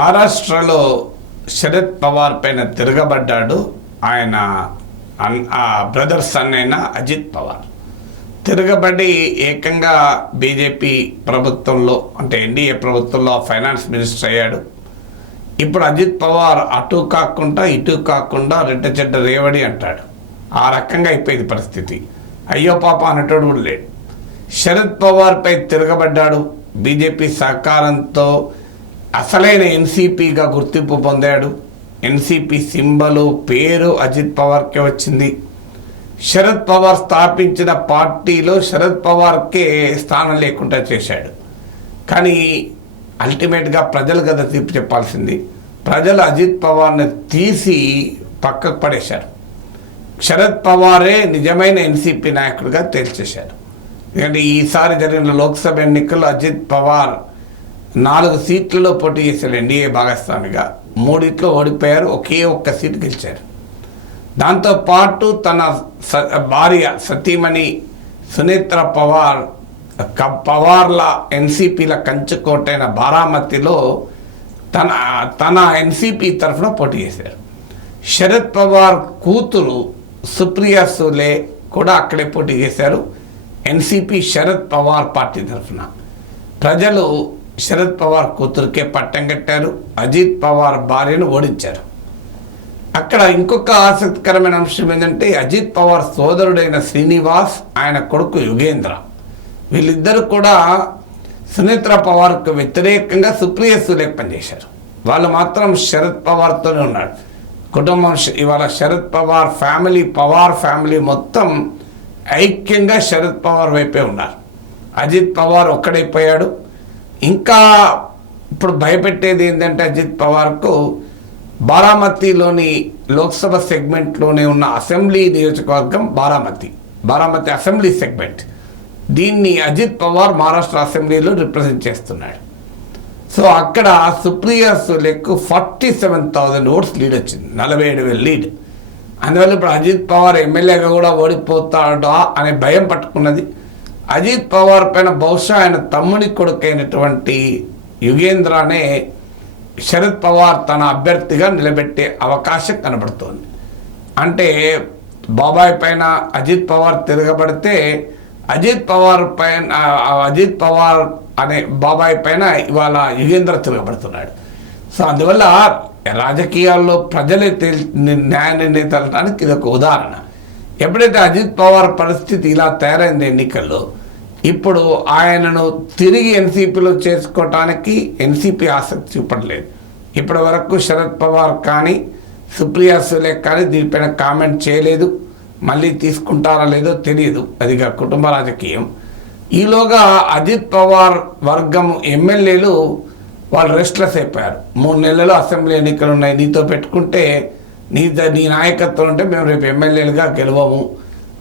మహారాష్ట్రలో శరద్ పవార్ పైన తిరగబడ్డాడు ఆయన అన్- ఆ బ్రదర్ సన్ అయిన అజిత్ పవార్. తిరగబడి ఏకంగా బీజేపీ ప్రభుత్వంలో అంటే ఎన్డీఏ ప్రభుత్వంలో ఫైనాన్స్ మినిస్టర్ అయ్యాడు. ఇప్పుడు అజిత్ పవార్ అటు కాకుండా ఇటు కాకుండా రెడ్డ చెడ్డ రేవడి అంటాడు. ఆ రకంగా అయిపోయింది పరిస్థితి. అయ్యో పాప అనేటోడు కూడా లేడు. శరద్ పవార్పై తిరగబడ్డాడు. బీజేపీ సహకారంతో అసలైన ఎన్సీపీగా గుర్తింపు పొందాడు. ఎన్సీపీ సింబలు పేరు అజిత్ పవార్కే వచ్చింది. శరద్ పవార్ స్థాపించిన పార్టీలో శరద్ పవార్కే స్థానం లేకుండా చేశాడు. కానీ అల్టిమేట్గా ప్రజలు కదా తీర్పు చెప్పాల్సింది. ప్రజలు అజిత్ పవార్ని తీసి పక్కకు పడేశారు. శరద్ పవారే నిజమైన ఎన్సీపీ నాయకుడిగా తేల్చేశారు. ఎందుకంటే ఈసారి జరిగిన లోక్సభ ఎన్నికల్లో అజిత్ పవార్ నాలుగు సీట్లలో పోటీ చేశారు ఎన్డీఏ భాగస్వామిగా. మూడిట్లో ఓడిపోయారు ఒకే ఒక్క సీట్ గెలిచారు. దాంతోపాటు తన స భార్య సతీమణి సునేత్ర పవార్ పవార్ల ఎన్సీపీల కంచుకోటైన బారామతిలో తన తన ఎన్సీపీ తరఫున పోటీ చేశారు. శరద్ పవార్ కూతురు సుప్రియా సూలే కూడా అక్కడే పోటీ చేశారు ఎన్సీపీ శరద్ పవార్ పార్టీ తరఫున. ప్రజలు శరద్ పవార్ కూతురికే పట్టం కట్టారు అజిత్ పవార్ భార్యను ఓడించారు. అక్కడ ఇంకొక ఆసక్తికరమైన అంశం ఏంటంటే అజిత్ పవార్ సోదరుడైన శ్రీనివాస్ ఆయన కొడుకు యుగేంద్ర. వీళ్ళిద్దరు కూడా సునేత్ర పవార్కు వ్యతిరేకంగా సుప్రియ సూలేకి పనిచేశారు. వాళ్ళు మాత్రం శరద్ పవార్తోనే ఉన్నాడు కుటుంబం ఇవాళ శరద్ పవార్ ఫ్యామిలీ పవార్ ఫ్యామిలీ మొత్తం ఐక్యంగా శరద్ పవార్ వైపే ఉన్నారు. అజిత్ పవార్ ఒక్కడైపోయాడు. ఇంకా ఇప్పుడు భయపెట్టేది ఏంటంటే అజిత్ పవార్కు బారామతిలోని లోక్సభ సెగ్మెంట్లోనే ఉన్న అసెంబ్లీ నియోజకవర్గం బారామతి. Baramati assembly segment. దీన్ని అజిత్ పవార్ మహారాష్ట్ర అసెంబ్లీలో రిప్రజెంట్ చేస్తున్నాడు. సో అక్కడ Supriya సులేకు forty seven thousand votes lead వచ్చింది. నలభై ఏడు వేల లీడ్. అందువల్ల ఇప్పుడు అజిత్ పవార్ ఎమ్మెల్యేగా కూడా ఓడిపోతాడా అనే భయం పట్టుకున్నది అజిత్ పవార్ పైన బహుశా ఆయన తమ్ముని కొడుకైనటువంటి యుగేంద్రనే శరద్ పవార్ తన అభ్యర్థిగా నిలబెట్టే అవకాశం కనబడుతోంది. అంటే బాబాయ్ పైన అజిత్ పవార్ తిరగబడితే అజిత్ పవార్ పైన అజిత్ పవార్ అనే బాబాయ్ పైన ఇవాళ యుగేంద్ర తిరగబడుతున్నాడు. సో అందువల్ల రాజకీయాల్లో ప్రజలే తేల్ న్యాయ నిర్ణేతలడానికి ఇది ఒక ఉదాహరణ. ఎప్పుడైతే అజిత్ పవార్ పరిస్థితి ఇలా తయారైంది ఎన్నికల్లో ఇప్పుడు ఆయనను తిరిగి ఎన్సీపీలో చేసుకోవటానికి ఎన్సీపీ ఆసక్తి చూపట్లేదు. ఇప్పటి వరకు శరద్ పవార్ కానీ సుప్రియా సులే కానీ దీనిపైన కామెంట్ చేయలేదు. మళ్ళీ తీసుకుంటారా లేదో తెలియదు. అదిగా కుటుంబ రాజకీయం. ఈలోగా అజిత్ పవార్ వర్గం ఎమ్మెల్యేలు వాళ్ళు రెస్ట్లెస్ అయిపోయారు. మూడు నెలలు అసెంబ్లీ ఎన్నికలు ఉన్నాయి. నీతో పెట్టుకుంటే నీ ద- నీ నాయకత్వం ఉంటే మేము రేపు ఎమ్మెల్యేలుగా గెలవము.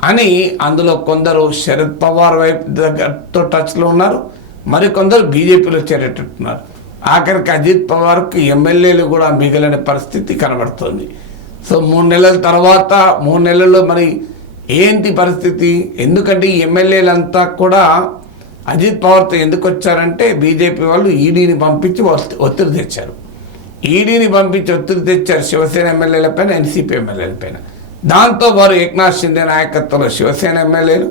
అని అందులో కొందరు శరద్ పవార్ వైపు దగ్గరతో టచ్లో ఉన్నారు. మరికొందరు బీజేపీలో చేరేటట్టున్నారు. ఆఖరికి అజిత్ పవార్కి ఎమ్మెల్యేలు కూడా మిగిలిన పరిస్థితి కనబడుతుంది. సో మూడు నెలల తర్వాత మూడు నెలల్లో మరి ఏంటి పరిస్థితి? ఎందుకంటే ఈ ఎమ్మెల్యేలంతా కూడా అజిత్ పవార్తో ఎందుకు వచ్చారంటే బీజేపీ వాళ్ళు ఈడీని పంపించి ఒత్తిడి తెచ్చారు. ఈడీని పంపించి ఒత్తిడి తెచ్చారు శివసేన ఎమ్మెల్యేల పైన ఎన్సీపీ ఎమ్మెల్యేల పైన. దాంతో వారు ఏక్నాథ్ షిండే నాయకత్వంలో శివసేన ఎమ్మెల్యేలు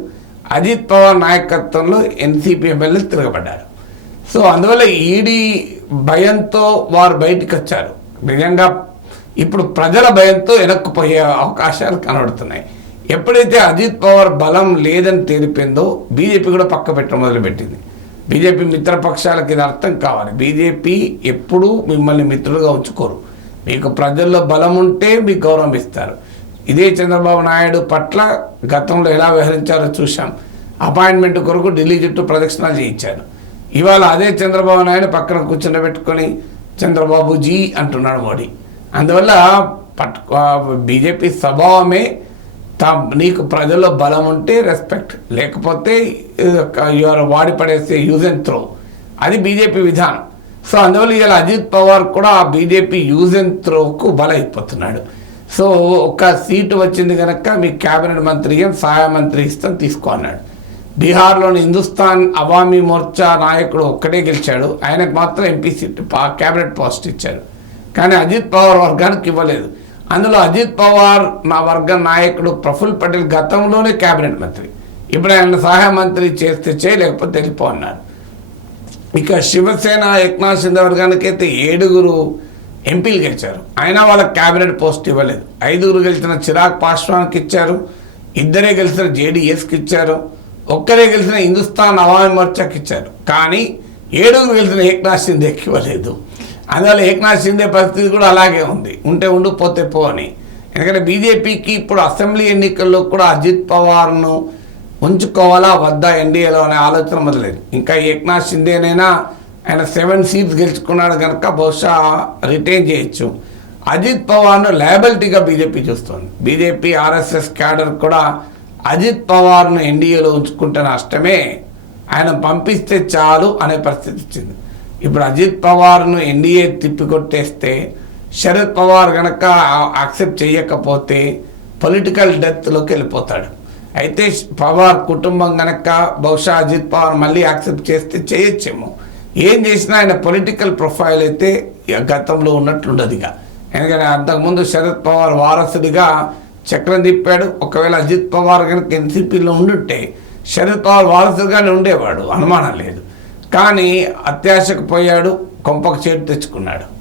అజిత్ పవార్ నాయకత్వంలో ఎన్సీపీ ఎమ్మెల్యేలు తిరగబడ్డారు. సో అందువల్ల ఈడీ భయంతో వారు బయటికి వచ్చారు నిజంగా ఇప్పుడు ప్రజల భయంతో వెనక్కుపోయే అవకాశాలు కనబడుతున్నాయి. ఎప్పుడైతే అజిత్ పవార్ బలం లేదని తేలిపోయిందో బీజేపీ కూడా పక్క పెట్టడం మొదలుపెట్టింది. బీజేపీ మిత్రపక్షాలకు ఇది అర్థం కావాలి. బీజేపీ ఎప్పుడూ మిమ్మల్ని మిత్రులుగా ఉంచుకోరు. మీకు ప్రజల్లో బలం ఉంటే మీకు గౌరవం ఇస్తారు. ఇదే చంద్రబాబు నాయుడు పట్ల గతంలో ఎలా వ్యవహరించారో చూశాం. అపాయింట్మెంట్ కొరకు ఢిల్లీ చుట్టూ ప్రదక్షిణాలు చేయించారు. ఇవాళ అదే చంద్రబాబు నాయుడు పక్కన కూర్చుండబెట్టుకొని చంద్రబాబు జీ అంటున్నాడు మోడీ. అందువల్ల పట్ బీజేపీ స్వభావమే తా నీకు ప్రజల్లో బలం ఉంటే రెస్పెక్ట్ లేకపోతే యువర్ వాడి పడేస్తే యూజ్ అండ్ త్రో అది బీజేపీ విధానం. సో అందువల్ల ఇవాళ అజిత్ పవార్ కూడా ఆ బీజేపీ యూజ్ అండ్ త్రోకు బలైపోతున్నాడు. సో ఒక సీటు వచ్చింది కనుక మీ క్యాబినెట్ మంత్రి సహాయ మంత్రి ఇస్తాం తీసుకో అన్నాడు. బీహార్లోని హిందుస్థాన్ అవామీ మోర్చా నాయకుడు ఒక్కడే గెలిచాడు. ఆయనకు మాత్రం ఎంపీ సీట్ పా- క్యాబినెట్ పోస్ట్ ఇచ్చారు. కానీ అజిత్ పవార్ వర్గానికి ఇవ్వలేదు. అందులో అజిత్ పవార్ నా వర్గ నాయకుడు ప్రఫుల్ పటేల్ గతంలోనే క్యాబినెట్ మంత్రి. ఇప్పుడు ఆయన సహాయ మంత్రి చేస్తే చేయలేకపోతే వెళ్ళిపో అన్నారు ఇక శివసేన ఏక్నాథ్ షిండే వర్గానికైతే ఏడుగురు ఎంపీలు గెలిచారు. అయినా వాళ్ళకి క్యాబినెట్ పోస్ట్ ఇవ్వలేదు. ఐదుగురు గెలిచిన చిరాగ్ పాస్వాన్కి ఇచ్చారు. ఇద్దరే గెలిచిన జేడీఎస్కి ఇచ్చారు. ఒక్కరే గెలిచిన హిందుస్థాన్ అవామీ మోర్చాకి ఇచ్చారు. కానీ ఏడుగురు గెలిచిన ఏక్నాథ్ సింధేకి ఇవ్వలేదు. అందువల్ల ఏక్నాథ్ సింధే పరిస్థితి కూడా అలాగే ఉంది. ఉంటే ఉండు పోతే పో అని. ఎందుకంటే బీజేపీకి ఇప్పుడు అసెంబ్లీ ఎన్నికల్లో కూడా అజిత్ పవార్ను ఉంచుకోవాలా వద్దా ఎన్డీఏలో అనే ఆలోచన మొదలేదు. ఇంకా ఏక్నాథ్ షిందేనైనా ఆయన సెవెన్ సీట్స్ గెలుచుకున్నాడు కనుక బహుశా రిటైన్ చేయొచ్చు. అజిత్ పవార్ను లయబిలిటీగా బీజేపీ చూస్తుంది. బీజేపీ ఆర్ఎస్ఎస్ క్యాడర్ కూడా అజిత్ పవార్ను ఎన్డీఏలో ఉంచుకుంటే నష్టమే. ఆయన పంపిస్తే చాలు అనే పరిస్థితి వచ్చింది. ఇప్పుడు అజిత్ పవార్ను ఎన్డీఏ తిప్పికొట్టేస్తే శరద్ పవార్ గనక యాక్సెప్ట్ చేయకపోతే పొలిటికల్ డెత్లోకి వెళ్ళిపోతాడు. అయితే పవార్ కుటుంబం గనక బహుశా అజిత్ పవార్ మళ్ళీ యాక్సెప్ట్ చేస్తే చేయొచ్చేమో. ఏం చేసినా ఆయన పొలిటికల్ ప్రొఫైల్ అయితే ఇక గతంలో ఉన్నట్లుండదు ఇక. ఎందుకంటే అంతకుముందు శరద్ పవార్ వారసుడిగా చక్రం తిప్పాడు. ఒకవేళ అజిత్ పవార్ కనుక ఎన్సీపీలో ఉండుంటే శరద్ పవార్ వారసుడిగానే ఉండేవాడు అనుమానం లేదు. కానీ అత్యాశకు పోయాడు కొంపకు చేటు తెచ్చుకున్నాడు.